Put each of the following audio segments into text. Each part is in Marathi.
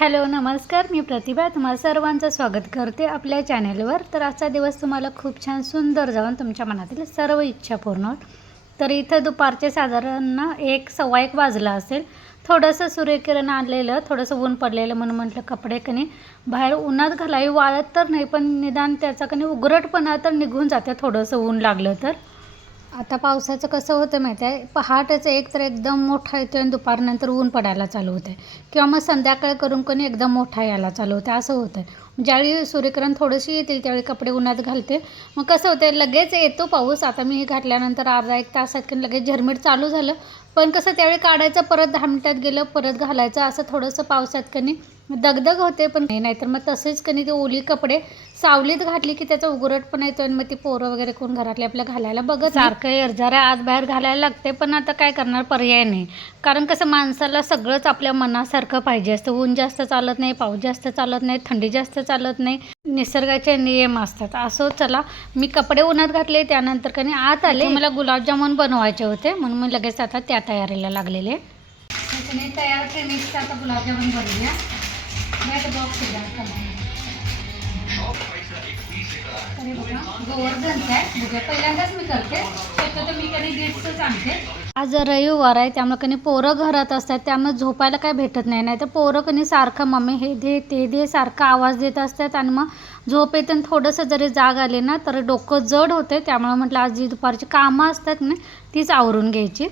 हॅलो नमस्कार. मी प्रतिभा. तुम्हाला सर्वांचं स्वागत करते आपल्या चॅनेलवर. तर आजचा दिवस तुम्हाला खूप छान सुंदर जाऊन तुमच्या मनातील सर्व इच्छा पूर्ण होत तर इथं दुपारचे साधारण एक सव्वा एक वाजला असेल. थोडंसं सूर्यकिरण आलेलं थोडंसं ऊन पडलेलं म्हणून म्हटलं कपडे कनी बाहेर उन्हात घालावी वाळत तर नाही पण निदान त्याचा कनी उघरटपणा तर निघून जाते थोडंसं ऊन लागलं तर. आता पावसाचं कसं होतं माहिती आहे? पहाटेचं एक तर एकदम मोठा येतो आणि दुपारनंतर ऊन पडायला चालू होतं किंवा मग संध्याकाळ करून कोणी एकदम मोठा यायला चालू होतं असं होतं ज्यावेळी सूर्यकिरण थोडीशी येतील त्यावेळी कपडे उन्हात घालते. मग कसं होतं लगेच येतो पाऊस. आता मी हे घातल्यानंतर अर्धा एक तासात की लगेच झरमीट चालू झालं. पण कसं त्यावेळी काढायचं परत दहा मिनिटात गेलं परत घालायचं असं थोडंसं पावसात कनी दगदग होते पण नाही नाहीतर मग तसेच कनी ते ओली कपडे सावलीत घातली की त्याचा उघरट पण येतो आणि मग ती पोरं वगैरे कोण घरातले आपल्या घालायला बघत सारखं एरझाऱ्या आत बाहेर घालायला लागते पण आता काय करणार पर्याय नाही. कारण कसं माणसाला सगळंच आपल्या मनासारखं पाहिजे असतं. ऊन जास्त चालत नाही पाऊस जास्त चालत नाही थंडी जास्त चालत नाही. निसर्गाचे नियम असतात. असो चला मी कपडे उन्हात घातले त्यानंतर कनी आत आले. मला गुलाबजामुन बनवायचे होते म्हणून मी लगेच आता त्या तयारीला लागलेले. तयार ट्रेनिंगचा आता गुलाबजामुन बनवूया. म्हणजे पहिल्यांदाच मी करते शक्यतो मी कधी गिफ्टच आणते. आज रविवार आहे त्यामुळे कधी पोरं घरात असतात त्यामुळे झोपायला काय भेटत नाही. नाही तर पोरं कधी सारखं मम्मी हे दे ते दे सारखं आवाज देत असतात आणि मग झोप येते आणि थोडंसं जरी जाग आले ना तर डोकं जड होते. त्यामुळे म्हटलं आज जी दुपारची कामं असतात ना तीच आवरून घ्यायची.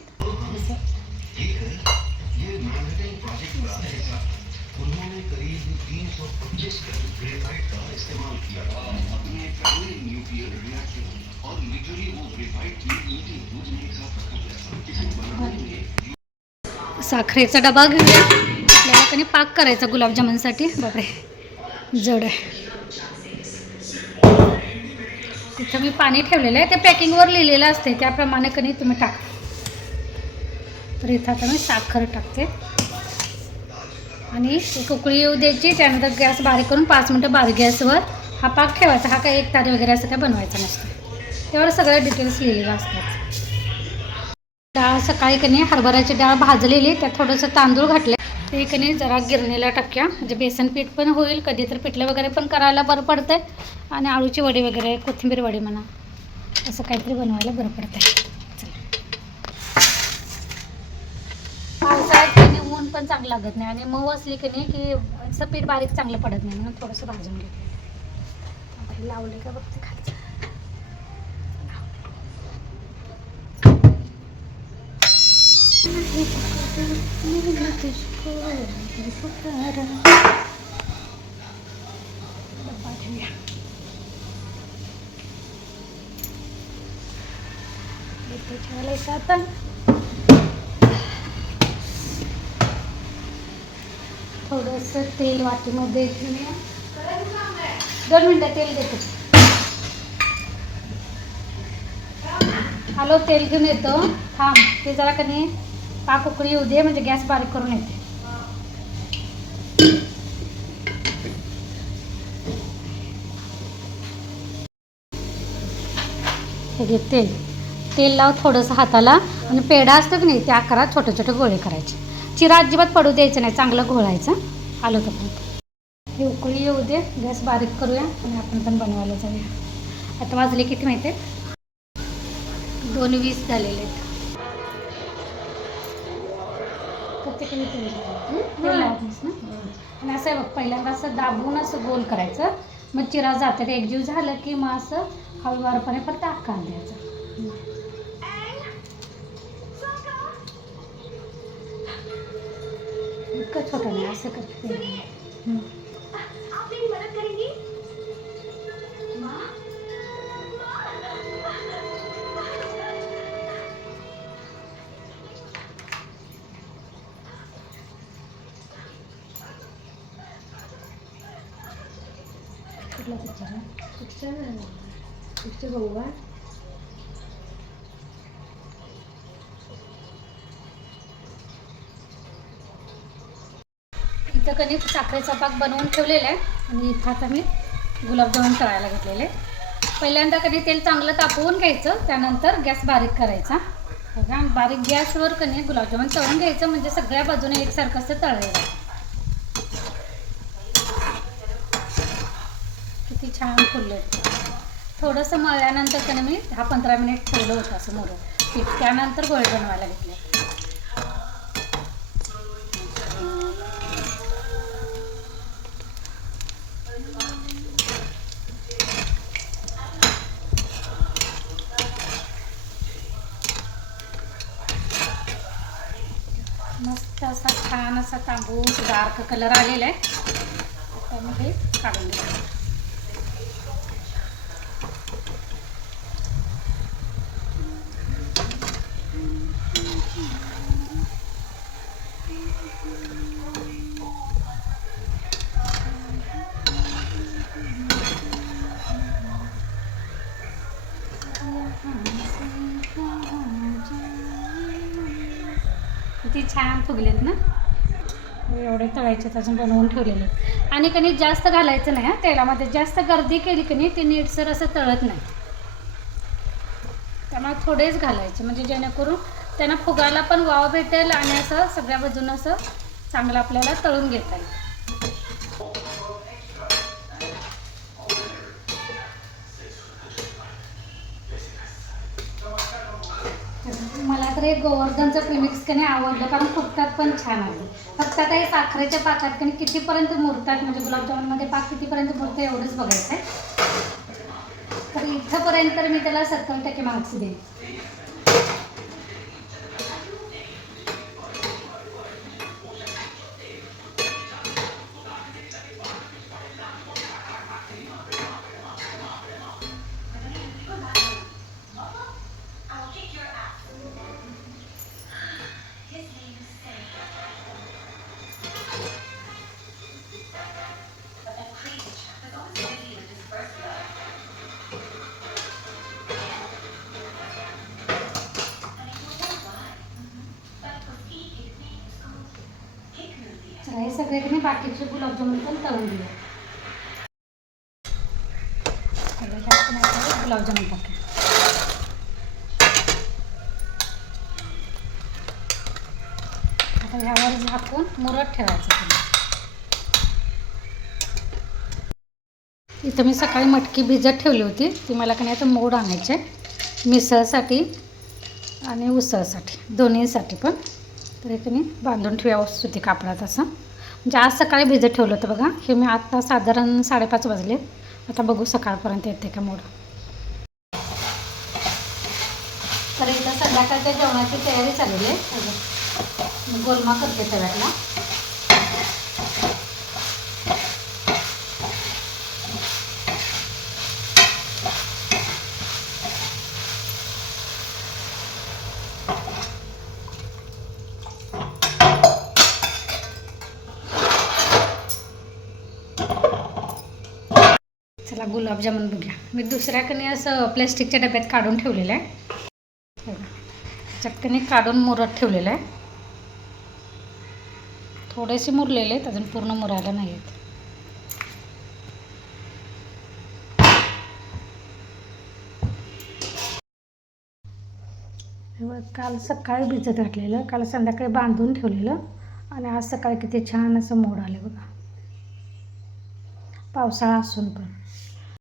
साखरेचा डबा घेऊया आपल्याला कधी पाक करायचा गुलाबजामुनसाठी. बापरे. जड आहे. तिथं मी पाणी ठेवलेलं आहे. ते पॅकिंगवर लिहिलेलं असते त्याप्रमाणे कधी तुम्ही टाका. तर इथं आता मी साखर टाकते. आणि उकळी येऊ द्यायची. त्यानंतर गॅस बारीक करून पाच मिनटं बारीक गॅसवर हा पाक ठेवायचा. हा काय एक तारी वगैरे असं काय बनवायचा नसतो. त्यावर सगळ्या डिटेल्स लिहिलेलं असतात डाळ सकाळी कणी हरभऱ्याची डाळ भाजलेली त्यात थोडंसं तांदूळ घातले. ते कणी जरा गिरणीला टाक्या. म्हणजे बेसन पीठ पण होईल कधी तर पिठलं वगैरे पण करायला बरं पडतंय. आणि आळूची वडी वगैरे कोथिंबीर वडी म्हणा असं काहीतरी बनवायला बरं पडतंय पावसाळ्यात कणी ऊन पण चांगलं लागत नाही. आणि मऊ असली की नाही की सपीट पीठ बारीक चांगलं पडत नाही. म्हणून थोडंसं भाजून घेते. लावले का बघते खायचं ठेवायचं आपण थोडंसं तेल वाटीमध्ये घेऊया दोन मिनटं तेल देतो. हॅलो तेल घेऊन येतो. थांब ते जरा कधी पाक उकळी येऊ दे म्हणजे गॅस बारीक करून येते. हे घे तेल. तेल लाव थोडंसं हाताला आणि पेढा असतो की नाही त्या आकारात छोटे छोटे गोळे करायचे. चिरा अजिबात पडू द्यायचं नाही चांगलं घोळायचं. आलो तोपर्यंत हे उकळी येऊ दे गॅस बारीक करूया आणि आपण पण बनवायला जाऊया. आता वाजले किती माहिती आहे दोन वीस झालेले आहेत. आणि असं आहे बघ पहिल्यांदा असं दाबून असं गोल करायचं. मग चिरा जाते. एकजीव झालं की मग असं हळूवारपणे फक्त आकार द्यायचा इतकं छोटं नाही असं करते हम्म. कुठला पिक्चर आहे पिक्चर पिक्चर बघू का इथं कणिक साखरेचा पाक बनवून ठेवलेला आहे. आणि इथं आता मी गुलाबजामून तळायला घेतलेले पहिल्यांदा कणिक तेल चांगलं तापवून घ्यायचं त्यानंतर गॅस बारीक करायचा. बघा बारीक गॅसवर कणिक गुलाबजामून तळून घ्यायचं म्हणजे सगळ्या बाजूने एकसारखं असं तळलेलं किती छान फुलले थोडंसं मळल्यानंतर कणी मी दहा पंधरा मिनिट ठेवलं होतं असं मोरं. त्यानंतर गोळे बनवायला घेतले. छान असा तांबूस डार्क कलर आलेला आहे आता मग हे काढून घ्यायचं किती छान फुगलेत ना एवढे तळायचे अजून बनवून ठेवलेले आणि कणी जास्त घालायचं नाही हां तेलामध्ये. जास्त गर्दी केली की नाही ते नीटसर असं तळत नाही. त्यामुळे थोडेच घालायचे म्हणजे जेणेकरून त्यांना फुगायला पण वाव भेटेल आणि असं सगळ्या बाजूनं असं चांगलं आपल्याला तळून घेता येईल मला तर हे गोवर्धनचं प्रिमिक्स कने आवडलं कारण फुगतात पण छान आहे. फक्त आता हे साखरेच्या पाकात कने कितीपर्यंत मुरतात म्हणजे गुलाबजामुनमध्ये पाक कितीपर्यंत मुरतं एवढंच बघायचं आहे. तर इथंपर्यंत तर मी त्याला सत्तर टक्के मार्क्स देईन. तर हे सगळे की नाही बाकीचे गुलाबजामुन पण तळून दिले सगळे गुलाबजामुन टाकले आता ह्यावर झाकून मुरत ठेवायचं इथं मी सकाळी मटकी भिजत ठेवली होती. ती मला का नाही आता मोड आणायचे मिसळसाठी आणि उसळसाठी दोन्हीसाठी पण. तर हे तुम्ही बांधून ठेवा सुती कापडात असं. म्हणजे आज सकाळी भिजत ठेवलं होतं बघा. हे मी आत्ता साधारण साडेपाच वाजले. आता बघू सकाळपर्यंत येते का मोड. तर इथं संध्याकाळच्या जेवणाची तयारी चाललेली आहे. गोलमा करते तव्यातला. चला गुलाबजामुन बघूया. मी दुसऱ्याकडे असं प्लॅस्टिकच्या डब्यात काढून ठेवलेलं आहे. हे काढून मुरत ठेवलेलं आहे. थोडेसे मुरलेले आहेत अजून पूर्ण मुरायला नाही आहेत. काल सकाळी भिजत घातलेलं काल संध्याकाळी बांधून ठेवलेलं आणि आज सकाळी किती छान असं मोड आले बघा. पावसाळा असून पण.